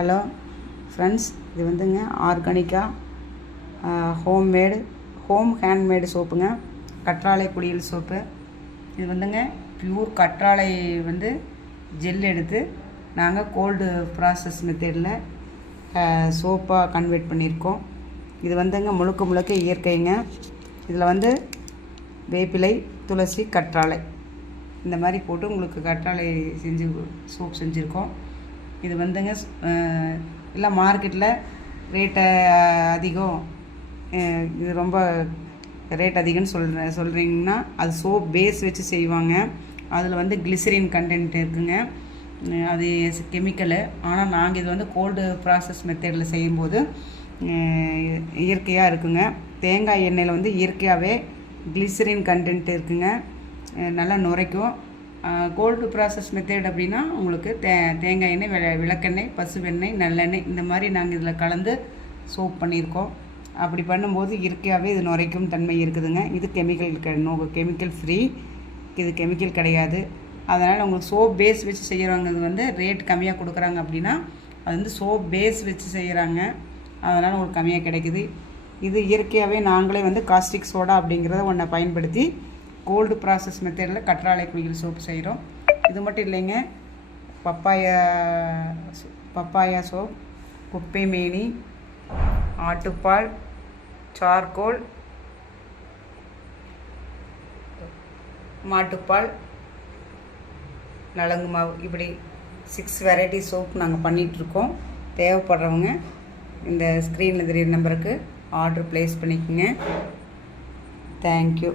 Hello friends, இது வந்துங்க ஆர்கானிக்காக ஹோம் ஹேண்ட்மேடு சோப்புங்க. கற்றாழை குளியல் சோப்பு. இது வந்துங்க ப்யூர் கற்றாழை வந்து ஜெல் எடுத்து நாங்கள் கோல்டு ப்ராசஸ் மெத்தடில் சோப்பாக கன்வெர்ட் பண்ணியிருக்கோம். இது வந்துங்க முழுக்க இயற்கைங்க. இதில் வந்து வேப்பிலை, துளசி, கற்றாழை இந்த மாதிரி போட்டு உங்களுக்கு கற்றாழை சோப் செஞ்சுருக்கோம். இது வந்துங்க எல்லாம் மார்க்கெட்டில் ரேட்டு அதிகம், இது ரொம்ப ரேட் அதிகம்னு சொல்கிறீங்கன்னா அது சோப் பேஸ் வச்சு செய்வாங்க. அதில் வந்து கிளிசரின் கண்டென்ட் இருக்குங்க, அது கெமிக்கலு. ஆனால் நாங்கள் இது வந்து கோல்டு ப்ராசஸ் மெத்தடில் செய்யும்போது இயற்கையாக இருக்குங்க. தேங்காய் எண்ணெயில் வந்து இயற்கையாகவே கிளிசரின் கண்டென்ட் இருக்குங்க, நல்லா நுரைக்கும். கோல்டு ப்ராசஸ் மெத்தட் அப்படின்னா உங்களுக்கு தேங்காய் எண்ணெய், விளக்கெண்ணெய், பசுவெண்ணெய், நல்லெண்ணெய் இந்த மாதிரி நாங்கள் இதில் கலந்து சோப் பண்ணியிருக்கோம். அப்படி பண்ணும்போது இயற்கையாகவே இது நுரைக்கும் தன்மை இருக்குதுங்க. இது கெமிக்கல் ஃப்ரீ, இது கெமிக்கல் கிடையாது. அதனால் உங்களுக்கு சோப் பேஸ் வச்சு செய்கிறவங்க இது வந்து ரேட் கம்மியாக கொடுக்குறாங்க அப்படின்னா அது வந்து சோப் பேஸ் வச்சு செய்கிறாங்க, அதனால் உங்களுக்கு கம்மியாக கிடைக்குது. இது இயற்கையாகவே நாங்களே வந்து காஸ்டிக் சோடா அப்படிங்கிறத ஒன்றை பயன்படுத்தி கோல்டு ப்ராசஸ் மெத்தடில் கற்றாழை குளியல் சோப்பு செய்கிறோம். இது மட்டும் இல்லைங்க, பப்பாயா சோப், குப்பை மேனி, ஆட்டுப்பால், சார்கோல், மாட்டுப்பால், நலங்கு மாவு, இப்படி 6 வெரைட்டி சோப் நாங்கள் பண்ணிகிட்ருக்கோம். தேவைப்படுறவங்க இந்த ஸ்க்ரீனில் தெரியுற நம்பருக்கு ஆர்டர் ப்ளேஸ் பண்ணிக்கோங்க. தேங்க்யூ.